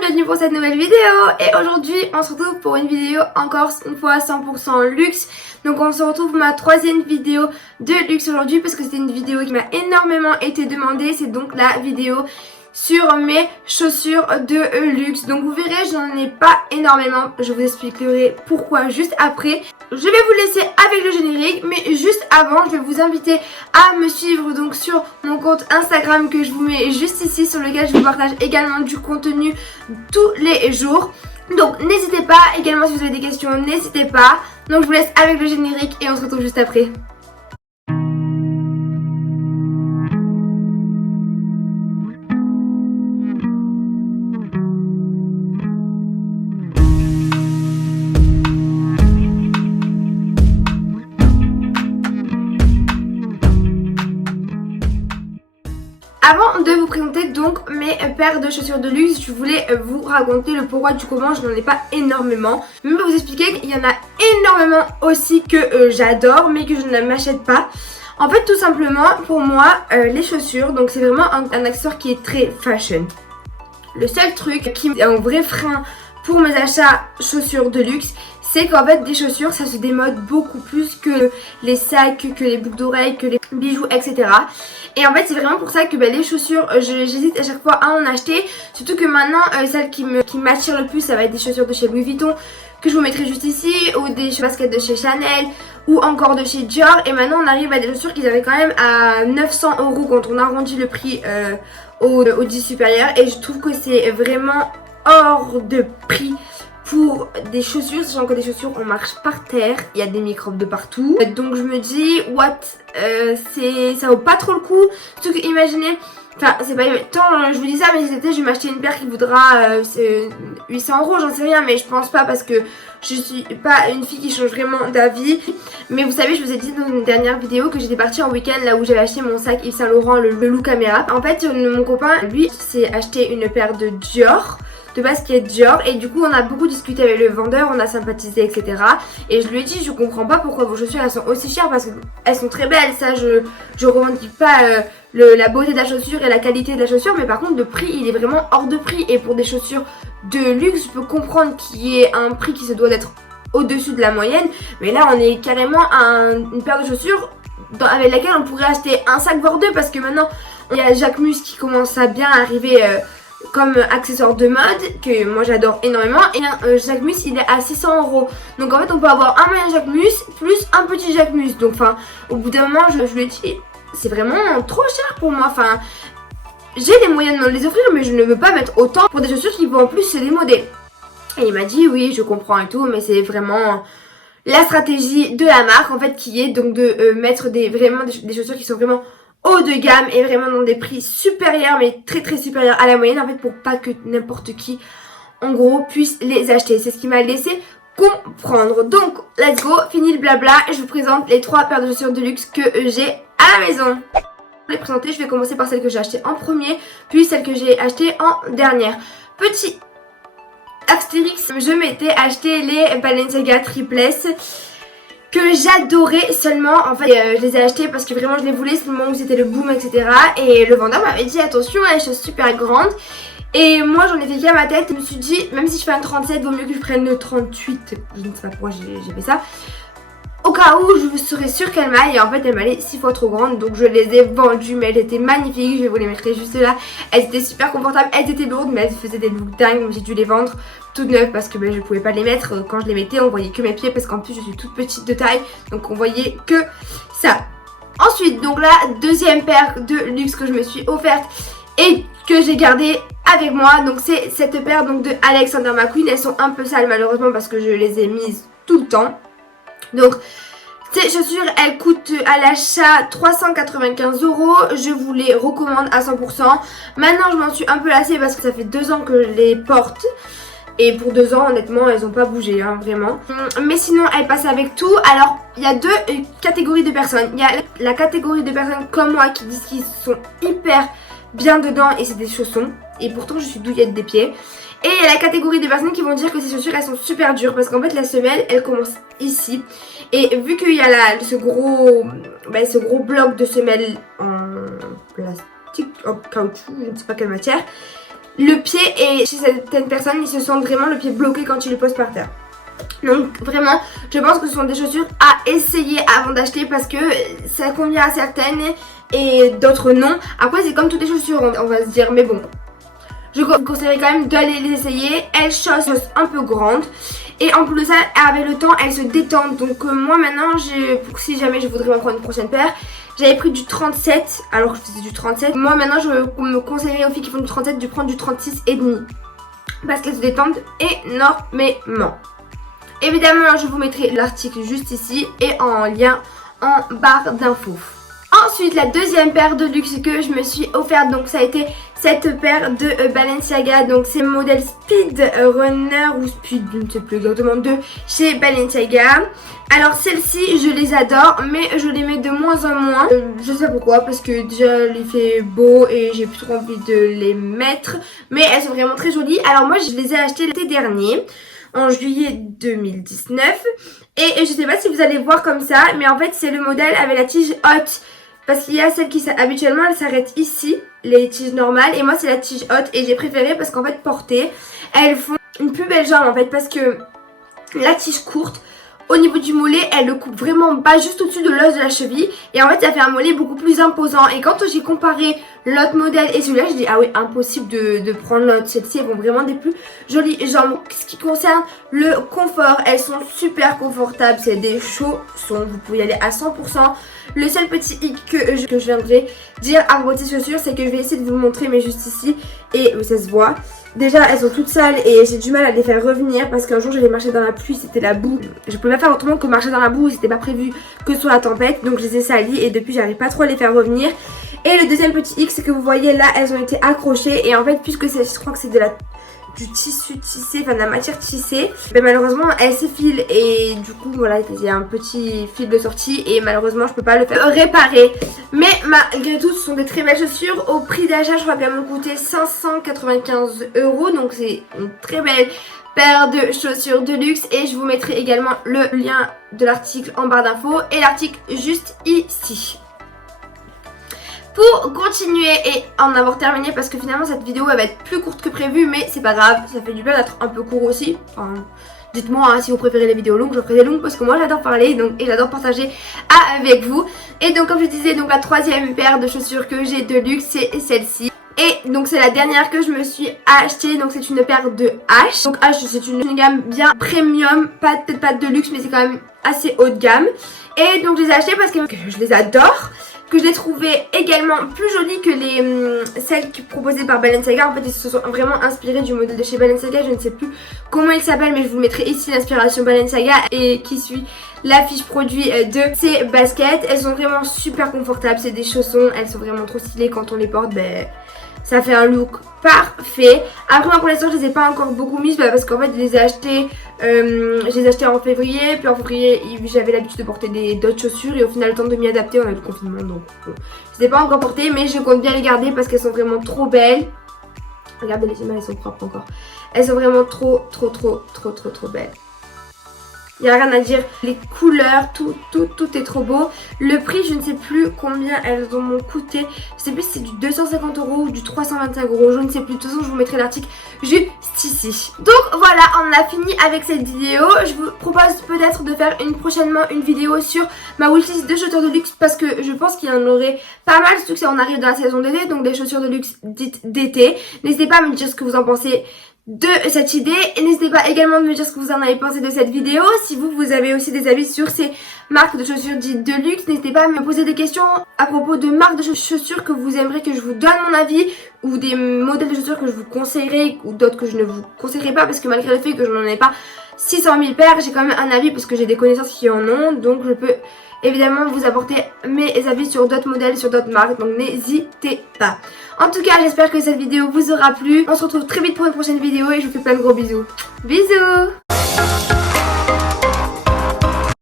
bienvenue pour cette nouvelle vidéo. Et aujourd'hui on se retrouve pour une vidéo encore une fois 100% luxe. Donc on se retrouve pour ma troisième vidéo de luxe aujourd'hui, parce que c'était une vidéo qui m'a énormément été demandée. C'est donc la vidéo sur mes chaussures de luxe. Donc vous verrez, j'en ai pas énormément, je vous expliquerai pourquoi juste après. Je vais vous laisser avec le générique, mais juste avant je vais vous inviter à me suivre donc sur mon compte Instagram que je vous mets juste ici, sur lequel je vous partage également du contenu tous les jours. Donc n'hésitez pas, également si vous avez des questions n'hésitez pas. Donc je vous laisse avec le générique et on se retrouve juste après. Avant de vous présenter donc mes paires de chaussures de luxe, je voulais vous raconter le pourquoi du comment. Je n'en ai pas énormément, mais vous expliquer qu'il y en a énormément aussi que j'adore mais que je ne m'achète pas. En fait, tout simplement, pour moi, les chaussures, donc c'est vraiment un accessoire qui est très fashion. Le seul truc qui est un vrai frein pour mes achats chaussures de luxe, c'est qu'en fait des chaussures ça se démode beaucoup plus que les sacs, que les boucles d'oreilles, que les bijoux, etc. Et en fait c'est vraiment pour ça que les chaussures, j'hésite à chaque fois à en acheter. Surtout que maintenant celles qui m'attirent le plus, ça va être des chaussures de chez Louis Vuitton que je vous mettrai juste ici, ou des baskets de chez Chanel, ou encore de chez Dior. Et maintenant on arrive à des chaussures qui avaient quand même à 900 € quand on arrondit le prix au 10 supérieur. Et je trouve que c'est vraiment hors de prix pour des chaussures, sachant que des chaussures on marche par terre, il y a des microbes de partout. Donc je me dis ça vaut pas trop le coup. Surtout que imaginez, enfin c'est pas tant je vous dis ça, mais cet été je vais m'acheter une paire qui voudra 800 €, j'en sais rien, mais je pense pas, parce que je suis pas une fille qui change vraiment d'avis. Mais vous savez, je vous ai dit dans une dernière vidéo que j'étais partie en week-end là où j'avais acheté mon sac Yves Saint Laurent, le Look Caméra. En fait mon copain lui s'est acheté une paire de Dior, de base qui est Dior, et du coup on a beaucoup discuté avec le vendeur, on a sympathisé, etc. Et je lui ai dit, je comprends pas pourquoi vos chaussures elles sont aussi chères, parce qu'elles sont très belles, ça je revendique pas la beauté de la chaussure et la qualité de la chaussure, mais par contre le prix il est vraiment hors de prix. Et pour des chaussures de luxe je peux comprendre qu'il y ait un prix qui se doit d'être au-dessus de la moyenne, mais là on est carrément à une paire de chaussures avec laquelle on pourrait acheter un sac voire deux, parce que maintenant il y a Jacquemus qui commence à bien arriver comme accessoire de mode, que moi j'adore énormément. Et Jacquemus il est à 600 €. Donc en fait on peut avoir un moyen Jacquemus plus un petit Jacquemus. Donc enfin au bout d'un moment je lui ai dit, c'est vraiment trop cher pour moi. Enfin j'ai les moyens de me les offrir, mais je ne veux pas mettre autant pour des chaussures qui vont en plus se démoder. Et il m'a dit oui je comprends et tout, mais c'est vraiment la stratégie de la marque en fait, qui est donc de mettre des chaussures qui sont vraiment haut de gamme et vraiment dans des prix supérieurs, mais très très supérieurs à la moyenne, en fait, pour pas que n'importe qui en gros puisse les acheter. C'est ce qui m'a laissé comprendre. Donc let's go, fini le blabla, je vous présente les 3 paires de chaussures de luxe que j'ai à la maison. Pour les présenter, je vais commencer par celle que j'ai achetée en premier, puis celle que j'ai achetée en dernière. Petit Astérix, je m'étais acheté les Balenciaga Tripless que j'adorais, seulement en fait je les ai achetés parce que vraiment je les voulais, c'est le moment où c'était le boom, etc. Et le vendeur m'avait dit attention, elles sont super grandes. Et moi j'en ai fait qu'à ma tête, je me suis dit même si je fais un 37 vaut mieux que je prenne le 38. Je ne sais pas pourquoi j'ai fait ça, au cas où je serais sûre qu'elle m'aille. Et en fait elle m'allait 6 fois trop grande, donc je les ai vendues. Mais elles étaient magnifiques, je vais vous les mettre juste là. Elles étaient super confortables, elles étaient lourdes, mais elles faisaient des looks dingues. J'ai dû les vendre toutes neuves parce que je pouvais pas les mettre. Quand je les mettais on voyait que mes pieds, parce qu'en plus je suis toute petite de taille, donc on voyait que ça. Ensuite donc la deuxième paire de luxe que je me suis offerte et que j'ai gardée avec moi, donc c'est cette paire donc de Alexander McQueen. Elles sont un peu sales malheureusement parce que je les ai mises tout le temps. Donc ces chaussures elles coûtent à l'achat 395 €. Je vous les recommande à 100%. Maintenant je m'en suis un peu lassée parce que ça fait 2 ans que je les porte. Et pour 2 ans honnêtement elles ont pas bougé hein, vraiment. Mais sinon elles passent avec tout. Alors il y a 2 catégories de personnes. Il y a la catégorie de personnes comme moi qui disent qu'ils sont hyper bien dedans et c'est des chaussons. Et pourtant je suis douillette des pieds. Et il y a la catégorie de personnes qui vont dire que ces chaussures elles sont super dures, parce qu'en fait la semelle elle commence ici. Et vu qu'il y a ce gros bloc de semelle en plastique, en caoutchouc, je ne sais pas quelle matière, le pied, et chez certaines personnes ils se sentent vraiment le pied bloqué quand ils le posent par terre. Donc vraiment je pense que ce sont des chaussures à essayer avant d'acheter parce que ça convient à certaines et d'autres non. Après c'est comme toutes les chaussures on va se dire, mais bon, je vous conseillerais quand même d'aller les essayer. Elles chaussent un peu grandes et en plus de ça avec le temps elles se détendent. Donc moi maintenant si jamais je voudrais m'en prendre une prochaine paire, j'avais pris du 37 alors que je faisais du 37. Moi maintenant je me conseillerais aux filles qui font du 37 de prendre du 36 et demi parce qu'elles se détendent énormément. Évidemment, je vous mettrai l'article juste ici et en lien en barre d'infos. Ensuite, la deuxième paire de luxe que je me suis offerte, donc ça a été cette paire de Balenciaga. Donc c'est le modèle Speed Runner ou Speed, je ne sais plus exactement, de chez Balenciaga. Alors celles-ci, je les adore, mais je les mets de moins en moins. Je sais pourquoi, parce que déjà il fait beau et j'ai plus trop envie de les mettre. Mais elles sont vraiment très jolies. Alors moi, je les ai achetées l'été dernier, en juillet 2019, et je sais pas si vous allez voir comme ça, mais en fait c'est le modèle avec la tige haute, parce qu'il y a celle qui habituellement elle s'arrête ici, les tiges normales, et moi c'est la tige haute, et j'ai préféré parce qu'en fait portées elles font une plus belle jambe en fait, parce que la tige courte au niveau du mollet elle le coupe vraiment bas, juste au-dessus de l'os de la cheville, et en fait ça fait un mollet beaucoup plus imposant. Et quand j'ai comparé l'autre modèle et celui-là, je dis ah oui, impossible de prendre l'autre, celles-ci elles vont vraiment des plus jolies jambes. Ce qui concerne le confort, elles sont super confortables, c'est des chaussons, vous pouvez y aller à 100%. Le seul petit hic que je viendrai dire à propos de ces chaussures, c'est que je vais essayer de vous montrer, mais juste ici, et ça se voit. Déjà elles sont toutes sales et j'ai du mal à les faire revenir parce qu'un jour j'allais marcher dans la pluie, c'était la boue. Je pouvais pas faire autrement que marcher dans la boue, c'était pas prévu que ce soit la tempête, donc je les ai salies et depuis j'arrive pas trop à les faire revenir. Et le deuxième petit hic, c'est que vous voyez là elles ont été accrochées, et en fait puisque je crois que c'est du tissu tissé, enfin de la matière tissée, ben malheureusement elle s'effile et du coup voilà, il y a un petit fil de sortie et malheureusement je peux pas le faire réparer. Mais malgré tout ce sont des très belles chaussures. Au prix d'achat je crois qu'elles m'ont coûté 595 €, donc c'est une très belle paire de chaussures de luxe, et je vous mettrai également le lien de l'article en barre d'infos et l'article juste ici. Pour continuer et en avoir terminé, parce que finalement cette vidéo elle va être plus courte que prévu, mais c'est pas grave, ça fait du bien d'être un peu court aussi. Enfin, dites-moi hein, si vous préférez les vidéos longues, je ferai des longues parce que moi j'adore parler et j'adore partager avec vous. Et donc comme je disais, donc la troisième paire de chaussures que j'ai de luxe, c'est celle-ci. Et donc c'est la dernière que je me suis achetée, donc c'est une paire de H. Donc H c'est une gamme bien premium, peut-être pas de luxe mais c'est quand même assez haut de gamme. Et donc je les ai achetées parce que je les adore, que je les trouvais également plus jolies que celles proposées par Balenciaga. En fait ils se sont vraiment inspirés du modèle de chez Balenciaga, je ne sais plus comment il s'appelle, mais je vous mettrai ici l'inspiration Balenciaga et qui suit la fiche produit de ces baskets. Elles sont vraiment super confortables, c'est des chaussons, elles sont vraiment trop stylées quand on les porte, ben ça fait un look parfait. Après moi pour l'instant je les ai pas encore beaucoup mises parce qu'en fait je les ai achetées en février, puis en février j'avais l'habitude de porter d'autres chaussures et au final le temps de m'y adapter, on a eu le confinement, donc bon, je les ai pas encore portées, mais je compte bien les garder parce qu'elles sont vraiment trop belles. Regardez les semelles, elles sont propres encore, elles sont vraiment trop belles. Il n'y a rien à dire, les couleurs, tout est trop beau. Le prix, je ne sais plus combien elles m'ont coûté. Je sais plus si c'est du 250 € ou du 325 €, je ne sais plus. De toute façon, je vous mettrai l'article juste ici. Donc voilà, on a fini avec cette vidéo. Je vous propose peut-être de faire prochainement une vidéo sur ma wishlist de chaussures de luxe parce que je pense qu'il y en aurait pas mal, surtout que on arrive dans la saison d'été, donc des chaussures de luxe dites d'été. N'hésitez pas à me dire ce que vous en pensez de cette idée et n'hésitez pas également à me dire ce que vous en avez pensé de cette vidéo. Si vous avez aussi des avis sur ces marques de chaussures dites de luxe, n'hésitez pas à me poser des questions à propos de marques de chaussures que vous aimeriez que je vous donne mon avis, ou des modèles de chaussures que je vous conseillerais ou d'autres que je ne vous conseillerais pas, parce que malgré le fait que je n'en ai pas 600 000 paires, j'ai quand même un avis parce que j'ai des connaissances qui en ont, donc je peux évidemment vous apporter mes avis sur d'autres modèles, sur d'autres marques, donc n'hésitez pas. En tout cas, j'espère que cette vidéo vous aura plu. On se retrouve très vite pour une prochaine vidéo et je vous fais plein de gros bisous. Bisous!